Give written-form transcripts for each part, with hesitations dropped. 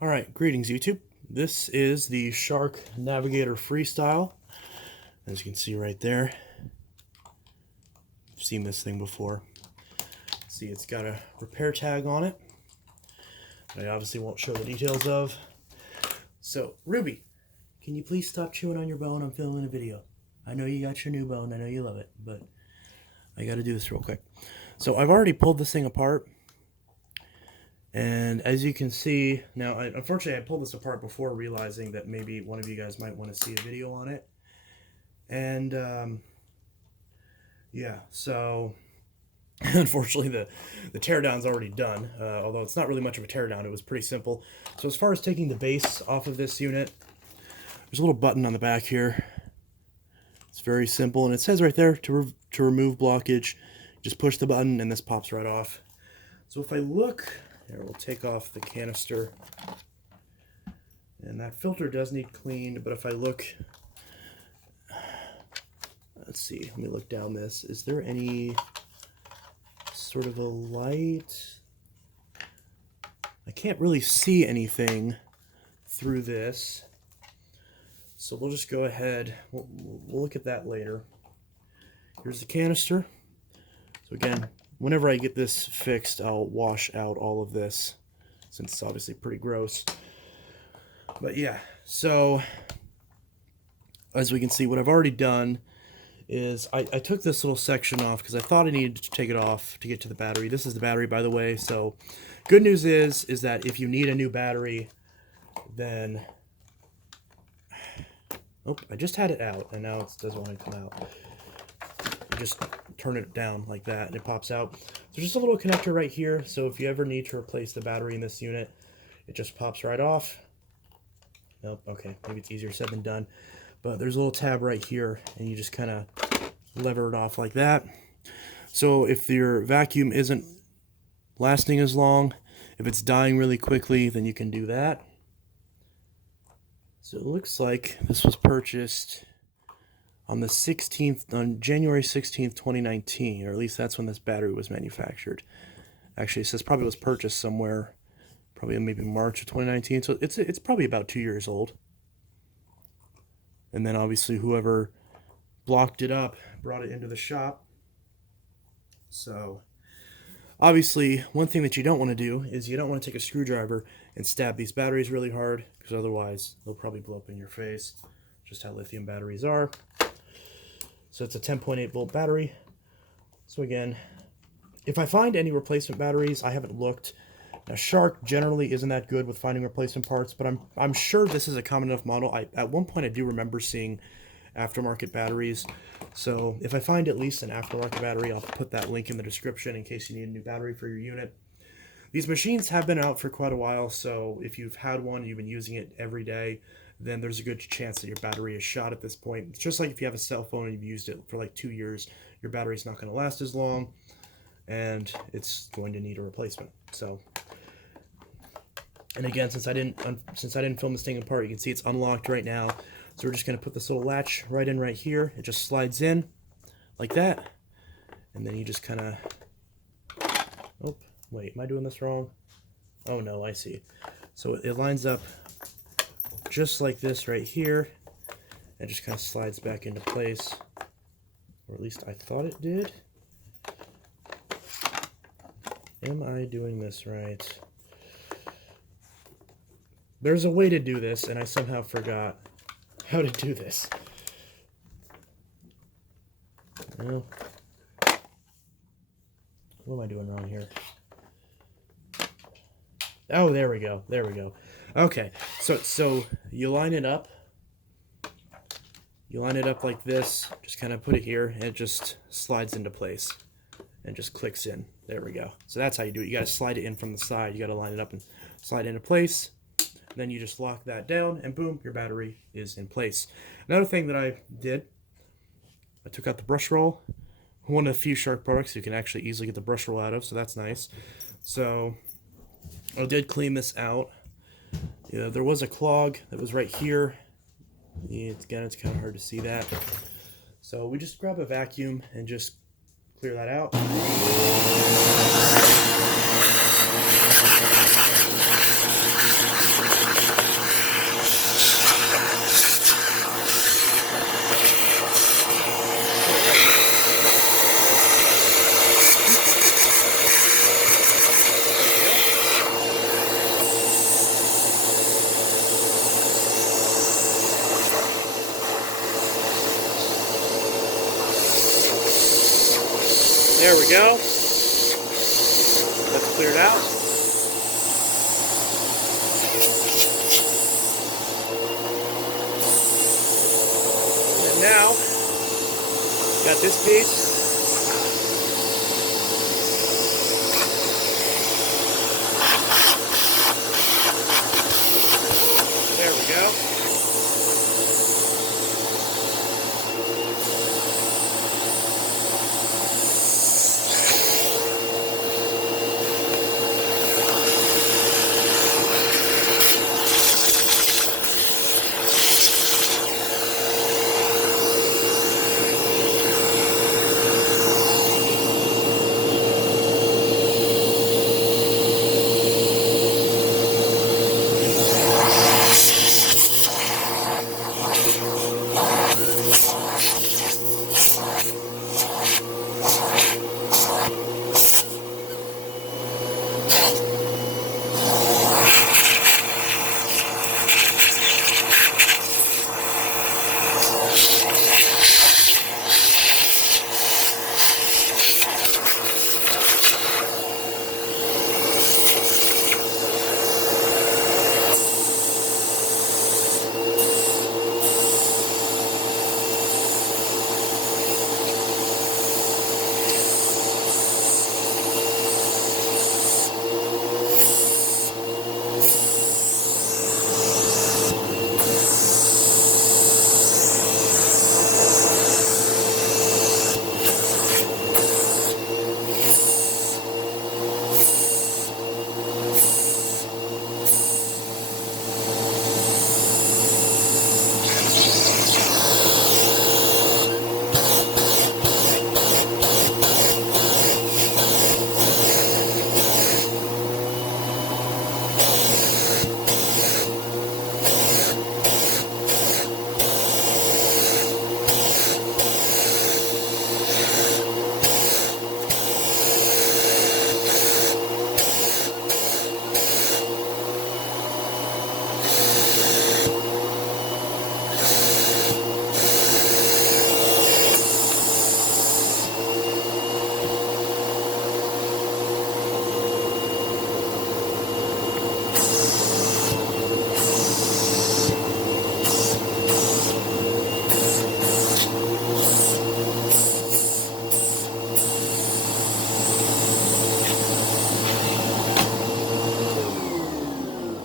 Alright, greetings YouTube. This is the Shark Navigator Freestyle. As you can see right there. I've seen this thing before. See, it's got a repair tag on it. I obviously won't show the details of. So, Ruby, can you please stop chewing on your bone? I'm filming a video. I know you got your new bone, I know you love it, but I gotta do this real quick. So, I've already pulled this thing apart. And as you can see, now, unfortunately, I pulled this apart before realizing that maybe one of you guys might want to see a video on it. And, yeah, so, unfortunately, the teardown's already done, although it's not really much of a teardown. It was pretty simple. So as far as taking the base off of this unit, there's a little button on the back here. It's very simple, and it says right there, to remove blockage, just push the button, and this pops right off. So if I look... Here, we'll take off the canister. And that filter does need cleaned, but if I look... Let's see, let me look down this. Is there any sort of a light? I can't really see anything through this. So we'll just go ahead. We'll look at that later. Here's the canister. So again, whenever I get this fixed, I'll wash out all of this, since it's obviously pretty gross. But yeah, so as we can see, what I've already done is I took this little section off because I thought I needed to take it off to get to the battery. This is the battery, by the way. So good news is that if you need a new battery, then... Oh, I just had it out, and now it doesn't want to come out. Just turn it down like that and it pops out. There's just a little connector right here, so if you ever need to replace the battery in this unit, it just pops right off. Nope, okay, maybe it's easier said than done, but there's a little tab right here and you just kind of lever it off like that. So if your vacuum isn't lasting as long, if it's dying really quickly, then you can do that. So it looks like this was purchased on the 16th, on January 16th, 2019, or at least that's when this battery was manufactured. Actually, it says probably was purchased somewhere, probably in maybe March of 2019, so it's probably about 2 years old. And then obviously whoever blocked it up brought it into the shop. So obviously one thing that you don't want to do is you don't want to take a screwdriver and stab these batteries really hard, because otherwise they'll probably blow up in your face. Just how lithium batteries are. So it's a 10.8 volt battery. So again, if I find any replacement batteries, I haven't looked. Now Shark generally isn't that good with finding replacement parts, but I'm sure this is a common enough model. At one point I do remember seeing aftermarket batteries. So if I find at least an aftermarket battery, I'll put that link in the description in case you need a new battery for your unit. These machines have been out for quite a while, so if you've had one, you've been using it every day, then there's a good chance that your battery is shot at this point. It's just like if you have a cell phone and you've used it for like 2 years, your battery's not going to last as long, and it's going to need a replacement. So, and again, since I didn't film this thing apart, you can see it's unlocked right now. So we're just going to put this little latch right in right here. It just slides in like that, and then you just kind of... Oh, wait, am I doing this wrong? Oh no, I see. So it lines up just like this right here, and just kind of slides back into place, or at least I thought it did. Am I doing this right? There's a way to do this, and I somehow forgot how to do this. Well, what am I doing wrong here? Oh, there we go. There we go. Okay, so you line it up. You line it up like this. Just kind of put it here, and it just slides into place and just clicks in. There we go. So that's how you do it. You got to slide it in from the side. You got to line it up and slide it into place. Then you just lock that down, and boom, your battery is in place. Another thing that I did, I took out the brush roll. One of the few Shark products you can actually easily get the brush roll out of, so that's nice. So I did clean this out. Yeah, there was a clog that was right here. Again, it's kind of hard to see that. So we just grab a vacuum and just clear that out. There we go. That's cleared out. And now, got this piece. There we go.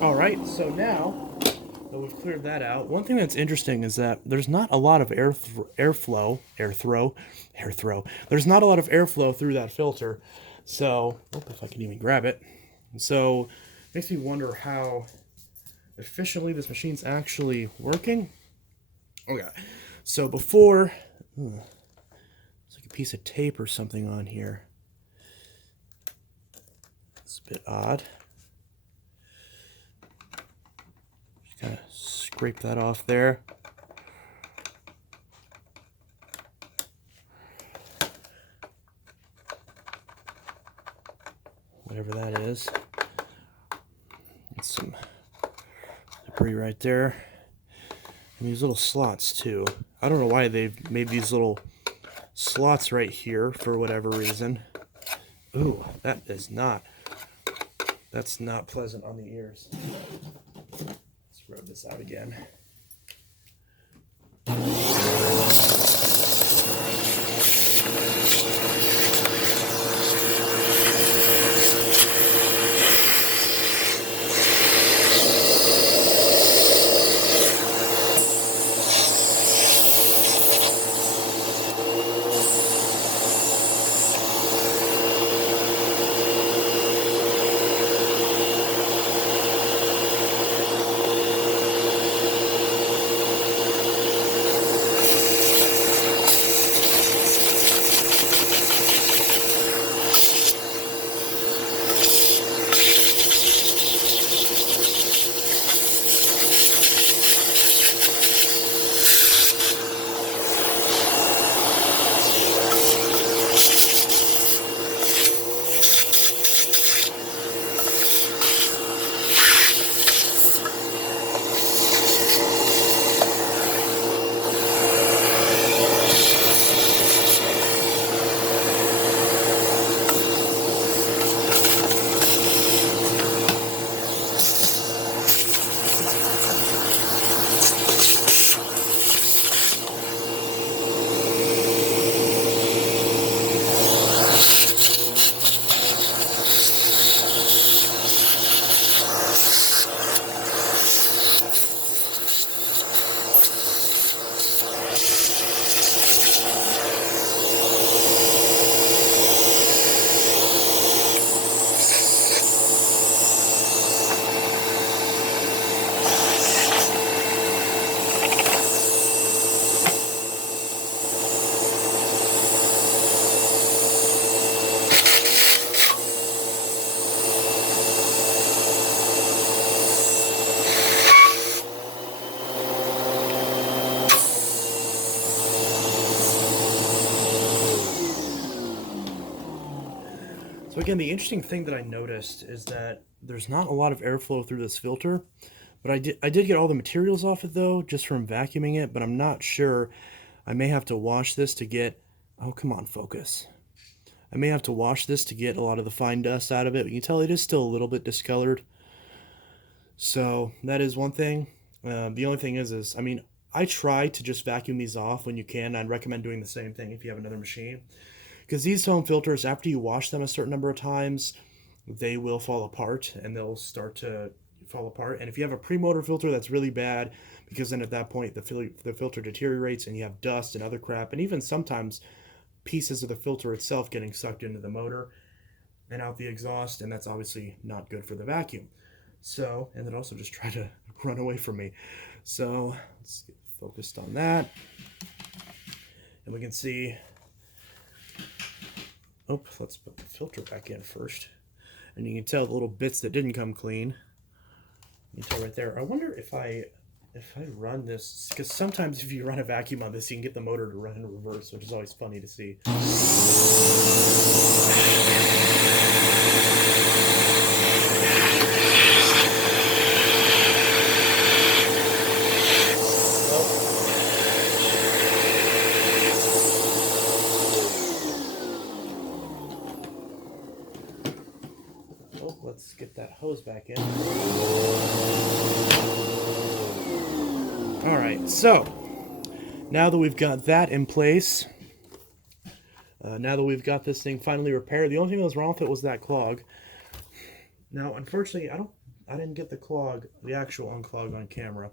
Alright, so now that we've cleared that out, one thing that's interesting is that there's not a lot of airflow. There's not a lot of airflow through that filter. So, if I can even grab it. So, it makes me wonder how efficiently this machine's actually working. Okay, so before, it's like a piece of tape or something on here. It's a bit odd. Kind of scrape that off there. Whatever that is. And some debris right there. And these little slots too. I don't know why they've made these little slots right here for whatever reason. Ooh, that's not pleasant on the ears. Rub this out again. again, the interesting thing that I noticed is that there's not a lot of airflow through this filter, but I did get all the materials off it though, just from vacuuming it, but I'm not sure. I may have to wash this to get, oh, come on, focus. I may have to wash this to get a lot of the fine dust out of it. You can tell it is still a little bit discolored. So that is one thing. The only thing is, I mean, I try to just vacuum these off when you can. I'd recommend doing the same thing if you have another machine. Because these foam filters, after you wash them a certain number of times, they will fall apart and they'll start to fall apart. And if you have a pre-motor filter, that's really bad, because then at that point the filter deteriorates and you have dust and other crap, and even sometimes pieces of the filter itself getting sucked into the motor and out the exhaust, and that's obviously not good for the vacuum. So, and it also just tried to run away from me. So let's get focused on that. And we can see, oh, let's put the filter back in first. And you can tell the little bits that didn't come clean. You can tell right there. I wonder if I run this, because sometimes if you run a vacuum on this, you can get the motor to run in reverse, which is always funny to see. Oh, let's get that hose back in. All right, so now that we've got that in place, now that we've got this thing finally repaired, the only thing that was wrong with it was that clog. Now, unfortunately, I didn't get the clog, the actual unclog on camera,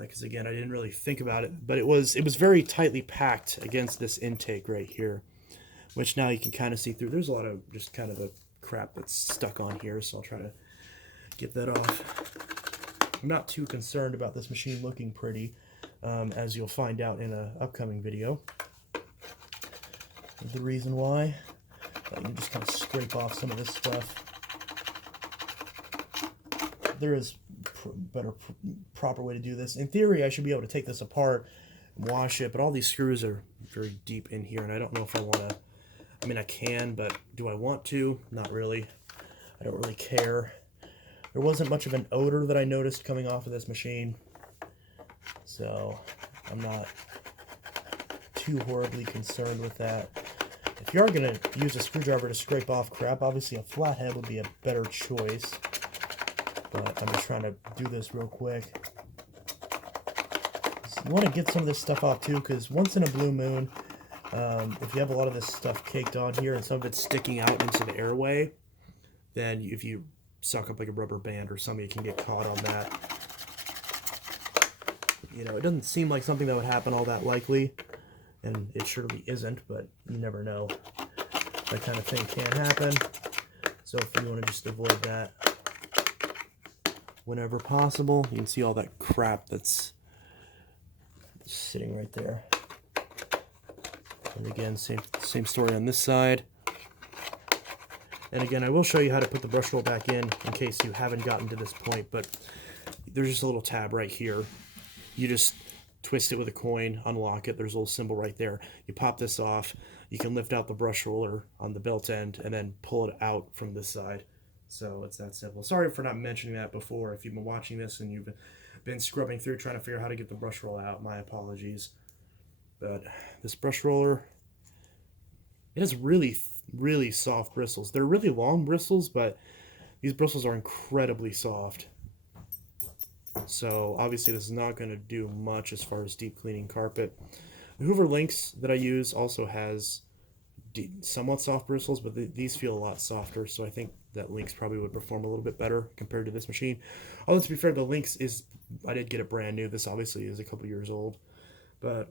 because again, I didn't really think about it. But it was very tightly packed against this intake right here, which now you can kind of see through. There's a lot of just kind of the crap that's stuck on here, so I'll try to get that off. I'm not too concerned about this machine looking pretty, as you'll find out in an upcoming video. The reason why, you can just kind of scrape off some of this stuff. There is proper way to do this. In theory, I should be able to take this apart and wash it, but all these screws are very deep in here, and I don't know if I want to. I mean, I can, but do I want to? Not really. I don't really care. There wasn't much of an odor that I noticed coming off of this machine, so I'm not too horribly concerned with that. If you are going to use a screwdriver to scrape off crap, obviously a flathead would be a better choice, but I'm just trying to do this real quick. So you want to get some of this stuff off too, because once in a blue moon, if you have a lot of this stuff caked on here and some of it's sticking out into the airway, then if you suck up like a rubber band or something, you can get caught on that. You know, it doesn't seem like something that would happen all that likely, and it surely isn't, but you never know. That kind of thing can happen. So if you want to just avoid that whenever possible, you can see all that crap that's sitting right there. And again, same story on this side. And again, I will show you how to put the brush roll back in case you haven't gotten to this point, but there's just a little tab right here. You just twist it with a coin, unlock it, there's a little symbol right there. You pop this off, you can lift out the brush roller on the belt end and then pull it out from this side. So it's that simple. Sorry for not mentioning that before. If you've been watching this and you've been scrubbing through trying to figure out how to get the brush roll out, my apologies. But this brush roller, it has really soft bristles. They're really long bristles, but these bristles are incredibly soft. So obviously this is not going to do much as far as deep cleaning carpet. The Hoover Lynx that I use also has somewhat soft bristles, but these feel a lot softer, so I think that Lynx probably would perform a little bit better compared to this machine. Although to be fair, the Lynx I did get it brand new. This obviously is a couple years old, but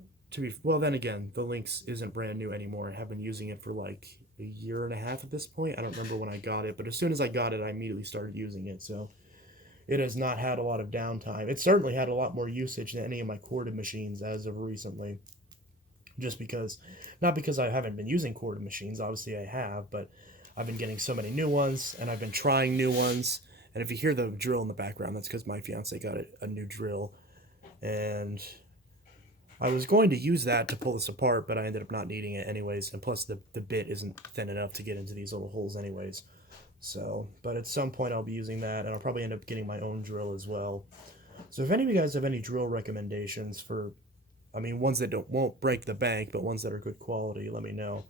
well, then again, the Lynx isn't brand new anymore. I have been using it for like a year and a half at this point. I don't remember when I got it, but as soon as I got it, I immediately started using it, so it has not had a lot of downtime. It certainly had a lot more usage than any of my corded machines as of recently. Just because, not because I haven't been using corded machines, obviously I have, but I've been getting so many new ones, and I've been trying new ones. And if you hear the drill in the background, that's because my fiance got a new drill. And I was going to use that to pull this apart, but I ended up not needing it anyways, and plus the bit isn't thin enough to get into these little holes anyways. So, but at some point I'll be using that, and I'll probably end up getting my own drill as well. So if any of you guys have any drill recommendations for, I mean, ones that won't break the bank, but ones that are good quality, let me know.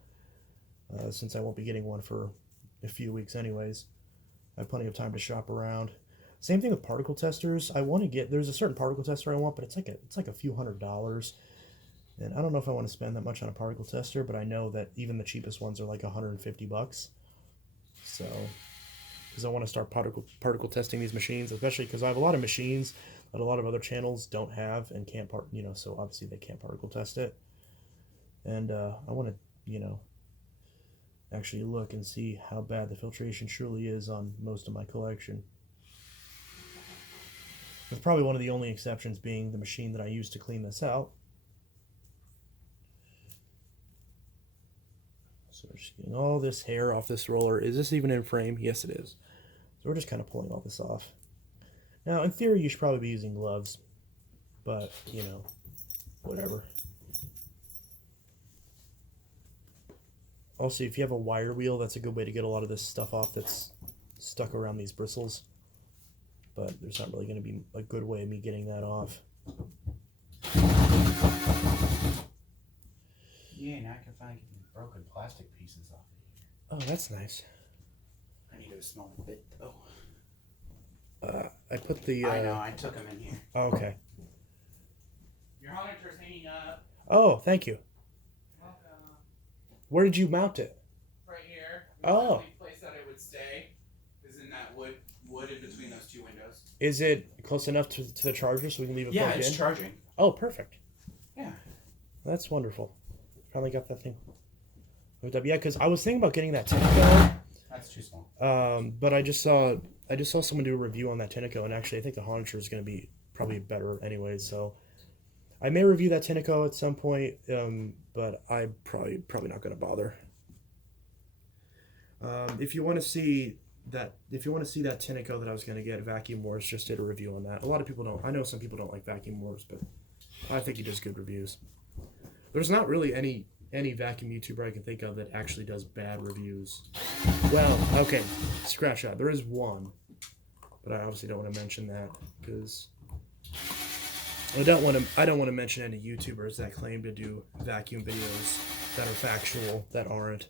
Since I won't be getting one for a few weeks anyways. I have plenty of time to shop around. Same thing with particle testers. I want to get, there's a certain particle tester I want, but it's like a few $100s. And I don't know if I want to spend that much on a particle tester, but I know that even the cheapest ones are like $150. So, because I want to start particle testing these machines, especially because I have a lot of machines that a lot of other channels don't have and can't so obviously they can't particle test it. And I want to, actually look and see how bad the filtration truly is on most of my collection. With probably one of the only exceptions being the machine that I used to clean this out. So we're just getting all this hair off this roller. Is this even in frame? Yes, it is. So we're just kind of pulling all this off. Now, in theory, you should probably be using gloves, but, whatever. Also, if you have a wire wheel, that's a good way to get a lot of this stuff off that's stuck around these bristles. But there's not really going to be a good way of me getting that off. Yeah, now I can finally get the broken plastic pieces off of here. Oh, that's nice. I need a small bit, though. I put the... I know, I took them in here. Oh, okay. Your monitor's hanging up. Oh, thank you. Welcome. Where did you mount it? Right here. Oh. The only place that it would stay is in that wood in between those two windows. Is it close enough to the charger so we can leave it plugged in? Yeah, it's charging. Oh, perfect. Yeah. That's wonderful. Finally got that thing hooked up. Yeah, because I was thinking about getting that Tinico. That's too small. But I just saw someone do a review on that Tinico, and actually I think the Honitor is going to be probably better anyway. So I may review that Tinico at some point, but I'm probably not going to bother. If you want to see that Tinico that I was going to get, Vacuum Wars just did a review on that. A lot of people don't. I know some people don't like Vacuum Wars, but I think he does good reviews. There's not really any vacuum YouTuber I can think of that actually does bad reviews. Well, okay, scratch that. There is one, but I obviously don't want to mention that because I don't want to mention any YouTubers that claim to do vacuum videos that are factual that aren't.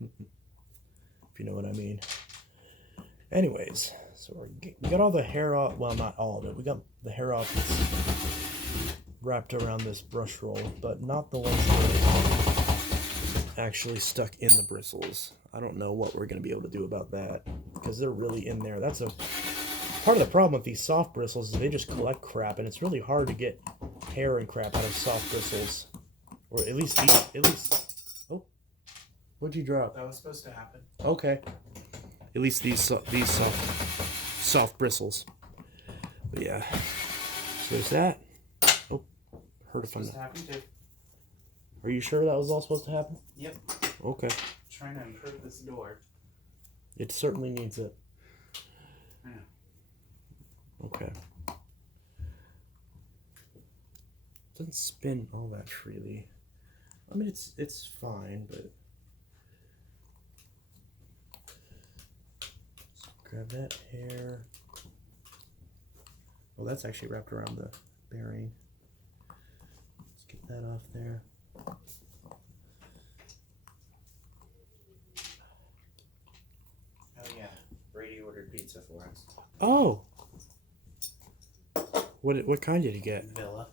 If you know what I mean. Anyways, so we got all the hair off. Well, not all of it. We got the hair off that's wrapped around this brush roll, but not the ones that are actually stuck in the bristles. I don't know what we're going to be able to do about that because they're really in there. That's a part of the problem with these soft bristles is they just collect crap, and it's really hard to get hair and crap out of soft bristles, or at least Oh, what'd you drop? That was supposed to happen. Okay, at least these soft bristles. But yeah, so there's that. Oh, heard a Supposed to happen too. Are you sure that was all supposed to happen? Yep. Okay. Trying to improve this door. It certainly needs it. Yeah. Okay. Doesn't spin all that freely. I mean, it's fine, but so grab that hair. Well, that's actually wrapped around the bearing. Let's get that off there. Oh yeah, Brady ordered pizza for us. Oh. What kind did you get? Villa.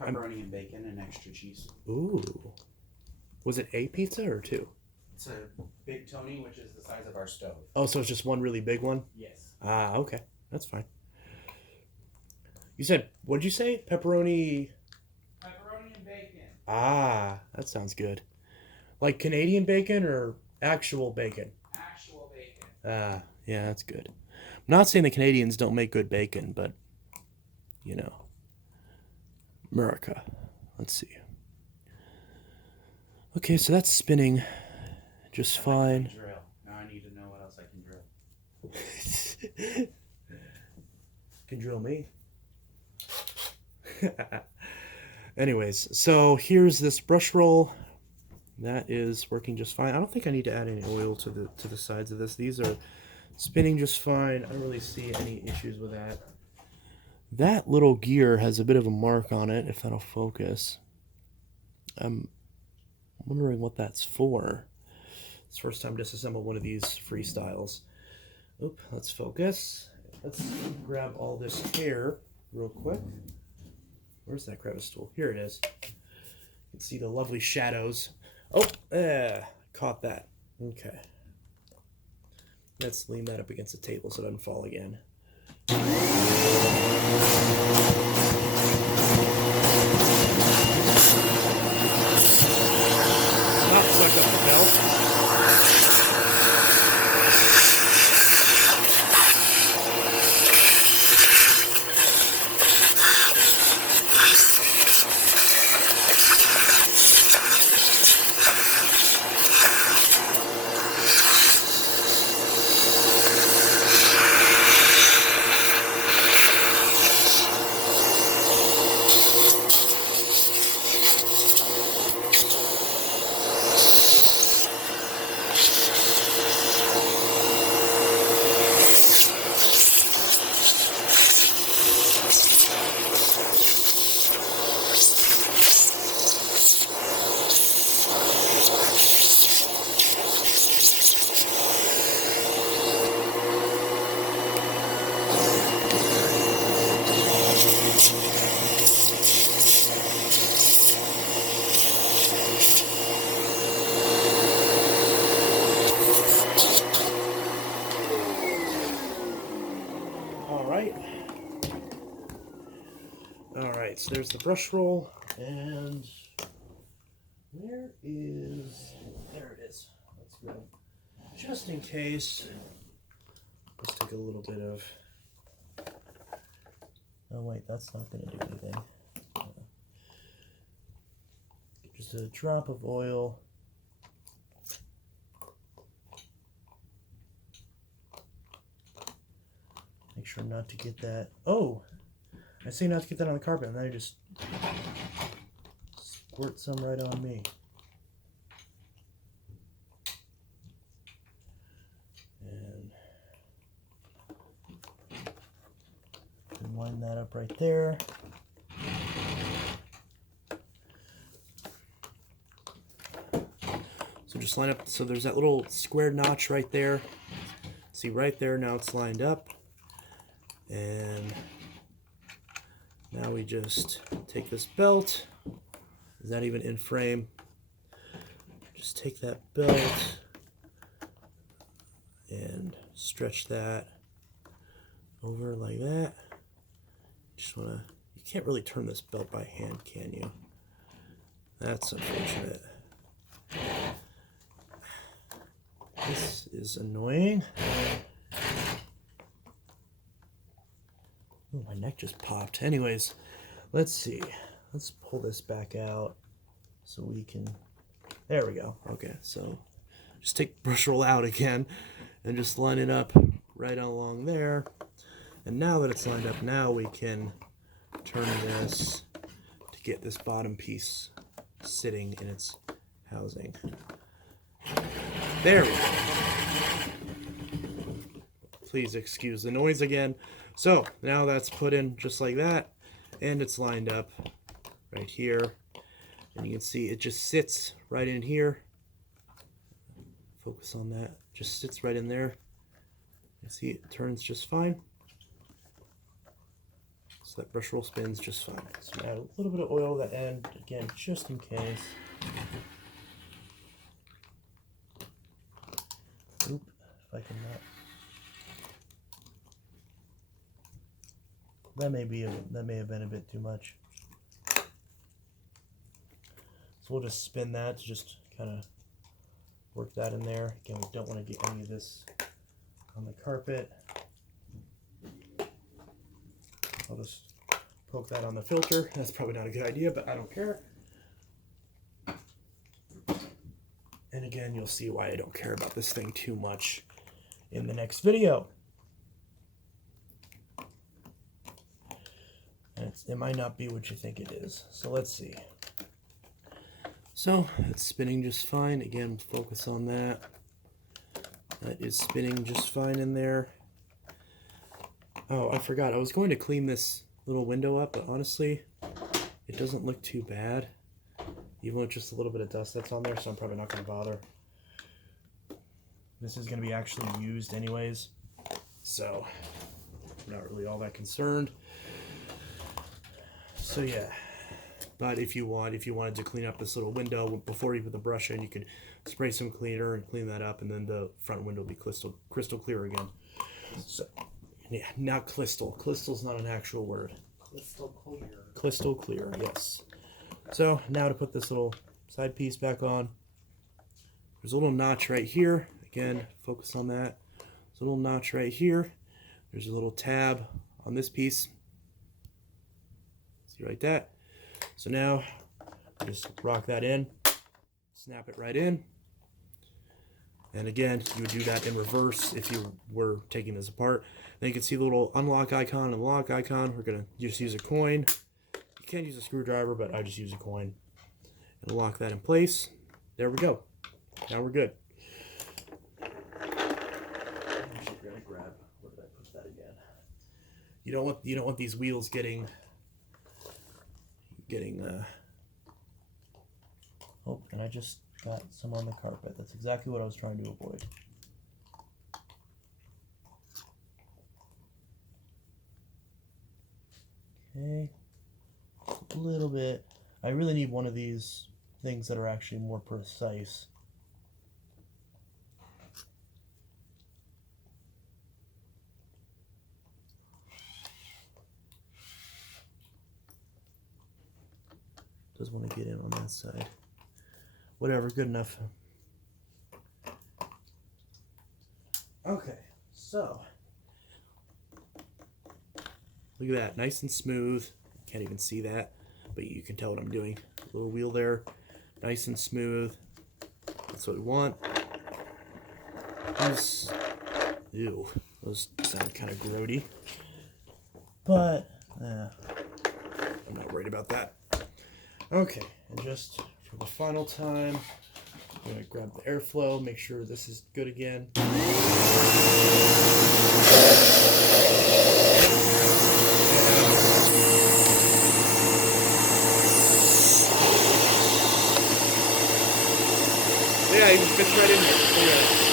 Pepperoni and bacon and extra cheese. Ooh. Was it a pizza or two? It's a big Tony, which is the size of our stove. Oh, so it's just one really big one? Yes. Ah, okay. That's fine. You said, what did you say? Pepperoni... Pepperoni and bacon. Ah, that sounds good. Like Canadian bacon or actual bacon? Actual bacon. Ah, yeah, that's good. I'm not saying the Canadians don't make good bacon, but, you know, America. Let's see. Okay, so that's spinning just fine. Drill. Now I need to know what else I can drill. Can drill me. Anyways, so here's this brush roll. That is working just fine. I don't think I need to add any oil to the sides of this. These are spinning just fine. I don't really see any issues with that. That little gear has a bit of a mark on it, if that'll focus. I'm wondering what that's for. It's the first time disassemble one of these freestyles. Oop, let's focus. Let's grab all this hair real quick. Where's that crevice tool? Here it is. You can see the lovely shadows. Oh, caught that. Okay. Let's lean that up against the table so it doesn't fall again. Not suck up the belt. Alright, so there's the brush roll, and there it is. Let's go. Just in case, let's take a little bit of, oh wait, that's not going to do anything. Just a drop of oil. Make sure not to get that. Oh! I say not to get that on the carpet, and then I just squirt some right on me. And line that up right there. So just line up, so there's that little square notch right there. See right there, now it's lined up. And now we just take this belt. Is that even in frame? Just take that belt and stretch that over like that. Just wanna, you can't really turn this belt by hand, can you? That's unfortunate. This is annoying. Oh, my neck just popped. Anyways, let's see. Let's pull this back out so we can... There we go. Okay, so just take brush roll out again and just line it up right along there. And now that it's lined up, now we can turn this to get this bottom piece sitting in its housing. There we go. Please excuse the noise again. So now that's put in just like that, and it's lined up right here, and you can see it just sits right in here. Focus on that. Just sits right in there. You see it turns just fine. So that brush roll spins just fine. So add a little bit of oil to that end again, just in case. Oop, if I can not. That may have been a bit too much. So we'll just spin that to just kind of work that in there. Again, we don't want to get any of this on the carpet. I'll just poke that on the filter. That's probably not a good idea, but I don't care. And again, you'll see why I don't care about this thing too much in the next video. And it might not be what you think it is. So let's see. So it's spinning just fine. Again, focus on that. That is spinning just fine in there. Oh, I forgot. I was going to clean this little window up, but honestly, it doesn't look too bad. Even with just a little bit of dust that's on there, so I'm probably not going to bother. This is going to be actually used anyways, so I'm not really all that concerned. So yeah, but if you wanted to clean up this little window before you put the brush in, you could spray some cleaner and clean that up, and then the front window will be crystal clear again. So yeah, not crystal. Crystal's not an actual word. Crystal clear. Crystal clear, yes. So now to put this little side piece back on. There's a little notch right here. Again, focus on that. There's a little notch right here. There's a little tab on this piece. See like that? So now, just rock that in, snap it right in. And again, you would do that in reverse if you were taking this apart. Then you can see the little unlock icon and lock icon. We're gonna just use a coin. You can use a screwdriver, but I just use a coin. And lock that in place. There we go. Now we're good. We're gonna grab. Where did I put that again? You don't want these wheels getting. Oh, and I just got some on the carpet. That's exactly what I was trying to avoid. Okay, a little bit. I really need one of these things that are actually more precise. Does want to get in on that side. Whatever, good enough. Okay, so look at that, nice and smooth. Can't even see that, but you can tell what I'm doing. Little wheel there, nice and smooth. That's what we want. Ew, those sound kind of grody, but I'm not worried about that. Okay, and just for the final time, I'm going to grab the airflow, make sure this is good again. Yeah, it fits right in there. Yeah.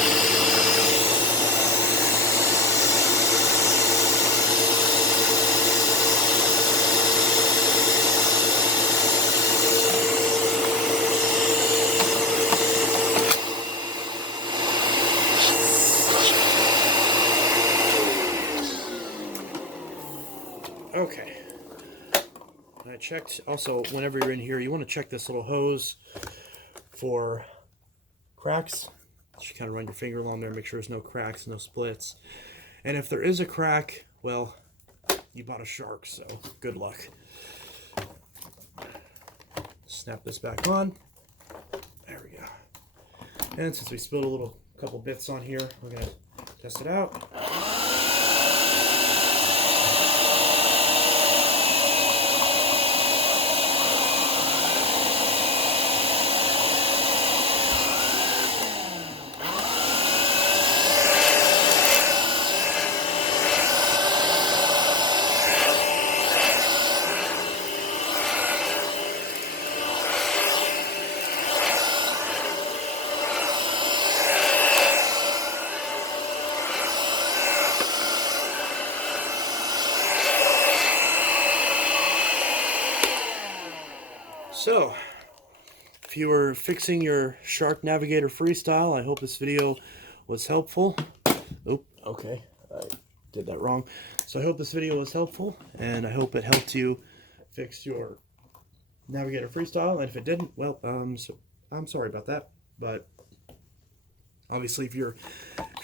Okay, I checked also, whenever you're in here, you want to check this little hose for cracks. Just kind of run your finger along there, make sure there's no cracks, no splits. And if there is a crack, well, you bought a shark, so good luck. Snap this back on. There we go. And since we spilled a couple bits on here, we're going to test it out. So, if you were fixing your Shark Navigator Freestyle, I hope this video was helpful. Oop, okay, I did that wrong. So I hope this video was helpful, and I hope it helped you fix your Navigator Freestyle. And if it didn't, well, so I'm sorry about that. But obviously, if your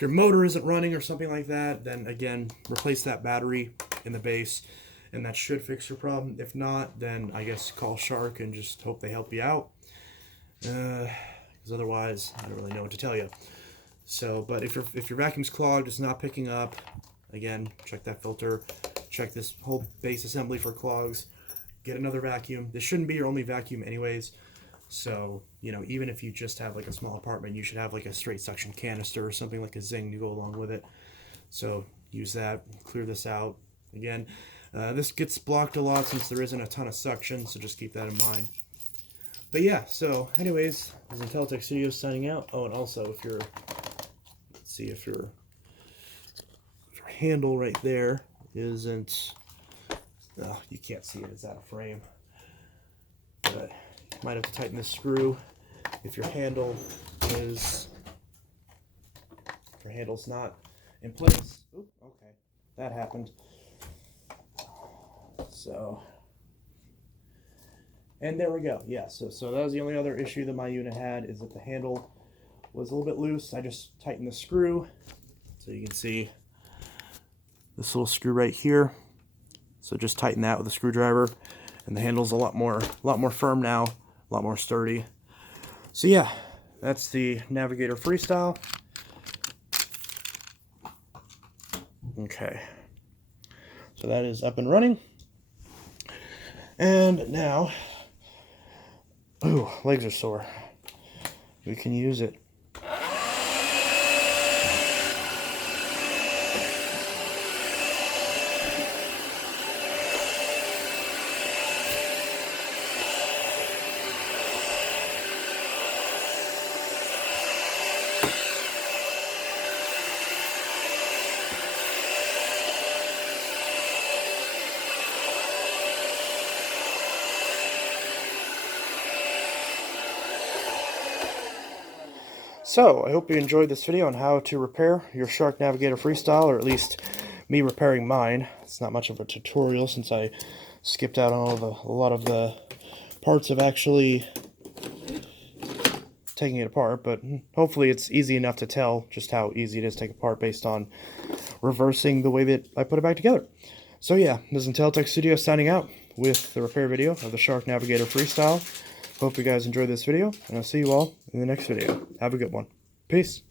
motor isn't running or something like that, then again, replace that battery in the base, and that should fix your problem. If not, then I guess call Shark and just hope they help you out. Because otherwise, I don't really know what to tell you. So, but if your vacuum's clogged, it's not picking up, again, check that filter, check this whole base assembly for clogs, get another vacuum. This shouldn't be your only vacuum anyways. So, you know, even if you just have like a small apartment, you should have like a straight suction canister or something like a Zing to go along with it. So use that, clear this out. Again, this gets blocked a lot since there isn't a ton of suction, so just keep that in mind. But yeah, so anyways, this is Intelitech Studios signing out. Oh, and also if you're, let's see if your handle right there isn't, oh, you can't see it, it's out of frame. But you might have to tighten this screw if your handle is, if your handle's not in place. Oop, okay, that happened. So, and there we go. Yeah, so that was the only other issue that my unit had, is that the handle was a little bit loose. I just tightened the screw, so you can see this little screw right here. So just tighten that with a screwdriver, and the handle's a lot more firm now, a lot more sturdy. So yeah, that's the Navigator Freestyle. Okay, so that is up and running. And now, ooh, legs are sore. We can use it. So, I hope you enjoyed this video on how to repair your Shark Navigator Freestyle, or at least me repairing mine. It's not much of a tutorial since I skipped out on a lot of the parts of actually taking it apart, but hopefully it's easy enough to tell just how easy it is to take apart based on reversing the way that I put it back together. So yeah, this is Intelitech Studios signing out with the repair video of the Shark Navigator Freestyle. Hope you guys enjoyed this video, and I'll see you all in the next video. Have a good one. Peace.